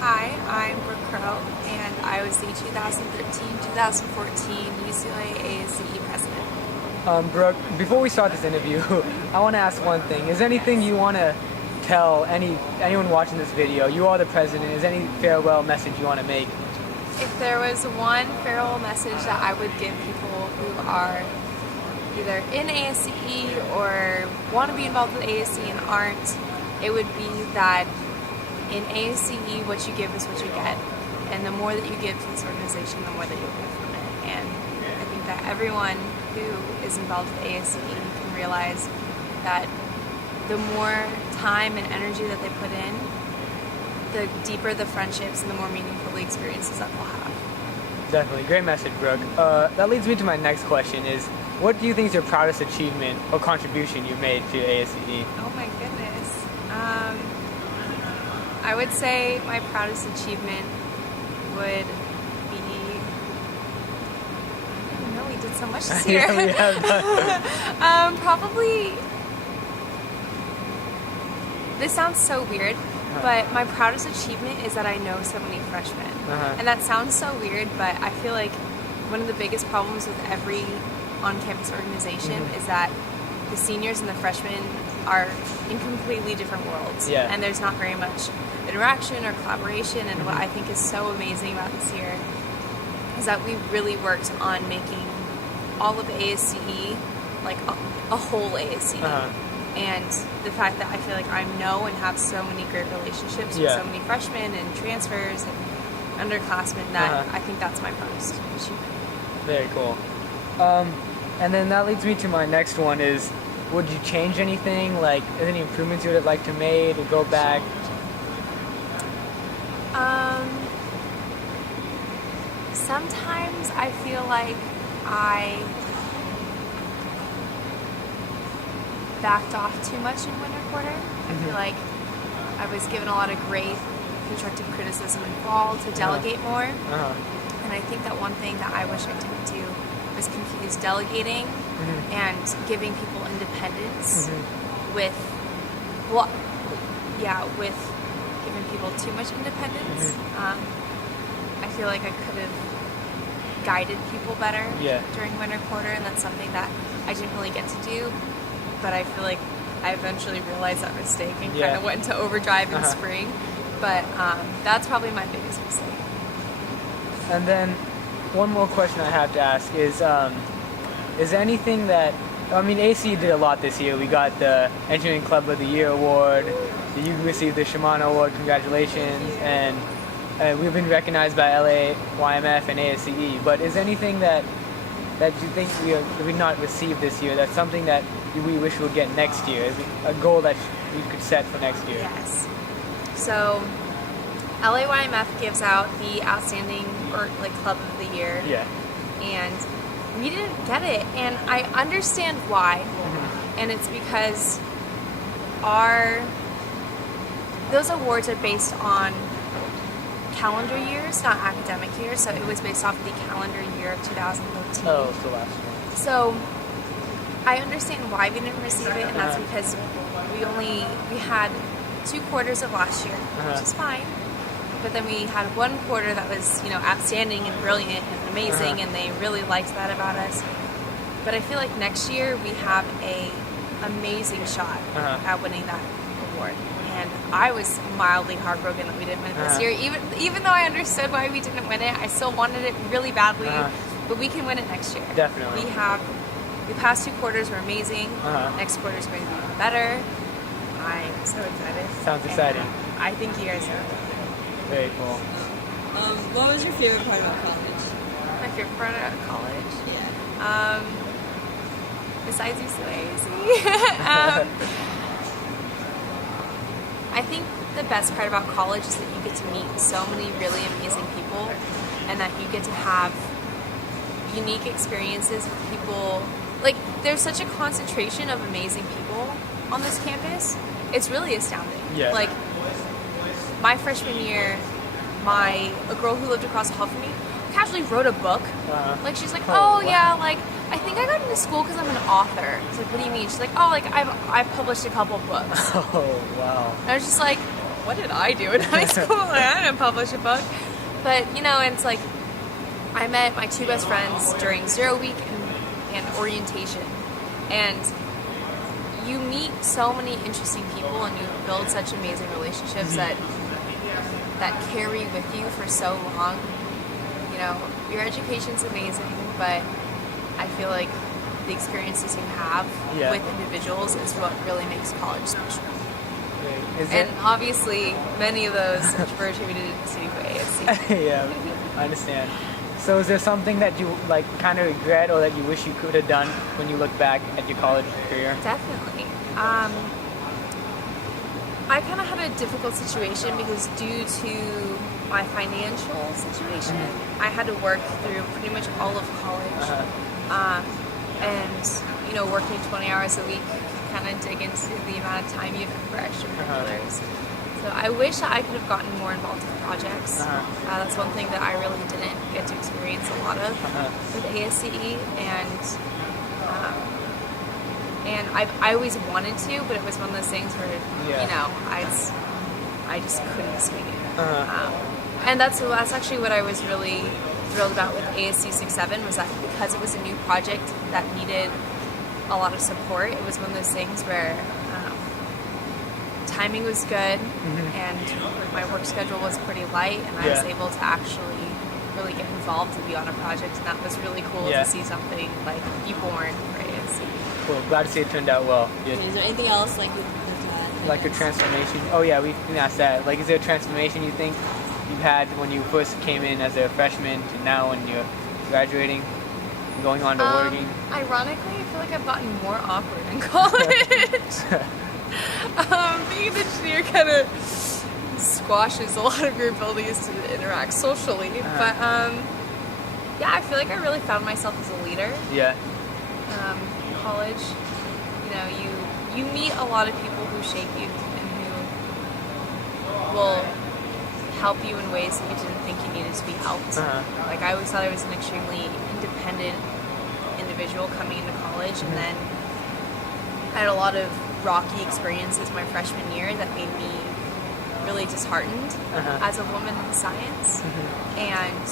Hi, I'm Brooke Crowe, and I was the 2013-2014 UCLA ASCE president. Brooke, before we start this interview, I want to ask one thing. Is there anything you want to tell anyone watching this video? You are the president. Is there any farewell message you want to make? If there was one farewell message that I would give people who are either in ASCE or want to be involved with ASCE and aren't, it would be that in ASCE, what you give is what you get. And the more that you give to this organization, the more that you'll get from it. And I think that everyone who is involved with ASCE can realize that the more time and energy that they put in, the deeper the friendships and the more meaningful the experiences that they'll have. Definitely. Great message, Brooke. That leads me to my next question is, what do you think is your proudest achievement or contribution you made to ASCE? Oh my goodness. I would say my proudest achievement would be, I don't know, we did so much this year. Yeah, we have done. Probably, this sounds so weird, but my proudest achievement is that I know so many freshmen. And that sounds so weird, but I feel like one of the biggest problems with every on-campus organization is that the seniors and the freshmen are in completely different worlds. Yeah. And there's not very much interaction or collaboration. And what I think is so amazing about this year is that we really worked on making all of ASCE like a whole ASCE. And the fact that I feel like I know and have so many great relationships with so many freshmen and transfers and underclassmen that I think that's my proudest achievement. Very cool. And then that leads me to my next one is, would you change anything? Like, is there any improvements you would like to make or go back? Sometimes I feel like I backed off too much in winter quarter. I feel like I was given a lot of great constructive criticism in fall to delegate more. And I think that one thing that I wish I didn't do was confuse delegating and giving people independence with giving people too much independence. I feel like I could have guided people better during winter quarter, and that's something that I didn't really get to do, but I feel like I eventually realized that mistake and kind of went into overdrive in spring. But that's probably my biggest mistake. And then one more question I have to ask is there anything that, I mean, ASCE did a lot this year. We got the Engineering Club of the Year award, you received the Shimano Award, congratulations, and we've been recognized by LA, YMF, and ASCE. But is there anything that you think we not received this year, that's something that we wish we would get next year? Is it a goal that we could set for next year? Yes. So LAYMF gives out the Outstanding Club of the Year. And we didn't get it, and I understand why. And it's because those awards are based on calendar years, not academic years. So it was based off the calendar year of 2013. Oh, it's the last one. So I understand why we didn't receive it, and that's because we had 2 quarters of last year, which is fine. But then we had 1 quarter that was, outstanding and brilliant and amazing, and they really liked that about us. But I feel like next year we have a amazing shot at winning that award. And I was mildly heartbroken that we didn't win it this year. Even though I understood why we didn't win it, I still wanted it really badly. But we can win it next year. Definitely. The past 2 quarters were amazing. Next quarter is going to be even better. I'm so excited. Sounds exciting. I think you guys are. Very cool. What was your favorite part about college? My favorite part about college? Yeah. Besides UCLA, I think the best part about college is that you get to meet so many really amazing people, and that you get to have unique experiences with people. Like, there's such a concentration of amazing people on this campus. It's really astounding. Like, my freshman year, a girl who lived across the hall from me casually wrote a book. Like, she's like, I think I got into school because I'm an author. It's like, what do you mean? She's like, I've published a couple books. Oh, wow. And I was just like, what did I do in high school? I didn't publish a book. But, you know, it's like, I met my two best friends during 0 week and orientation. And you meet so many interesting people and you build such amazing relationships that carry with you for so long. You know, your education's amazing, but I feel like the experiences you have with individuals is what really makes college special. And obviously, many of those were attributed to ASCE. Yeah, I understand. So is there something that you like kind of regret or that you wish you could have done when you look back at your college career? Definitely. I kind of had a difficult situation because due to my financial situation, I had to work through pretty much all of college. And, you know, working 20 hours a week kind of dig into the amount of time you have for extracurriculars. So I wish I could have gotten more involved in projects. That's one thing that I really didn't get to experience a lot of with ASCE, and I always wanted to, but it was one of those things where you know I just couldn't swing it. And that's actually what I was really thrilled about with ASCE 6-7 was that because it was a new project that needed a lot of support, it was one of those things where timing was good and my work schedule was pretty light, and I was able to actually really get involved and be on a project, and that was really cool to see something like be born for ASCE. Cool. Glad to see it turned out well. Is there anything else like you'd like to add? Like a transformation? Oh yeah, we can ask that. Like, is there a transformation you think you've had when you first came in as a freshman to now when you're graduating, going on to working? Ironically, I feel like I've gotten more awkward in college. Being an engineer kind of squashes a lot of your abilities to interact socially. But yeah, I feel like I really found myself as a leader. Yeah. In college, you know, you meet a lot of people who shape you and who will help you in ways that you didn't think you needed to be helped. Like, I always thought I was an extremely independent individual coming into college, and then I had a lot of rocky experiences my freshman year that made me really disheartened as a woman in science. And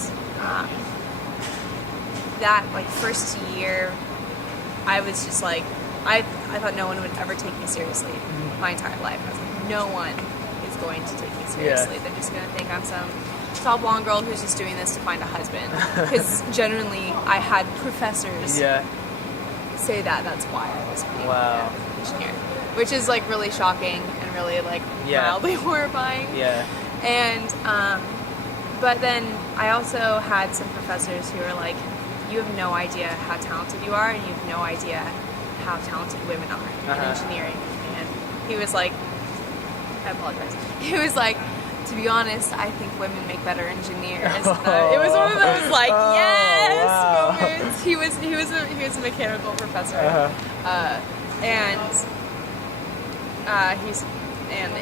that, like, first year, I was just like, I thought no one would ever take me seriously my entire life. I was like, no one is going to take me seriously. They're just going to think I'm some tall blonde girl who's just doing this to find a husband. Because genuinely, I had professors say that's why I was being an engineer. Which is, like, really shocking and really, like, mildly horrifying. And, but then I also had some professors who were like, you have no idea how talented you are, and you have no idea how talented women are in engineering. And he was like, I apologize. He was like, to be honest, I think women make better engineers. It was one of those like moments. He was a mechanical professor, and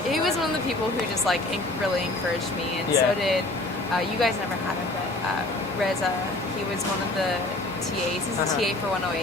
he was one of the people who just like really encouraged me, and so did you guys never had him, but Reza. He was one of the TAs. He's a TA for 108.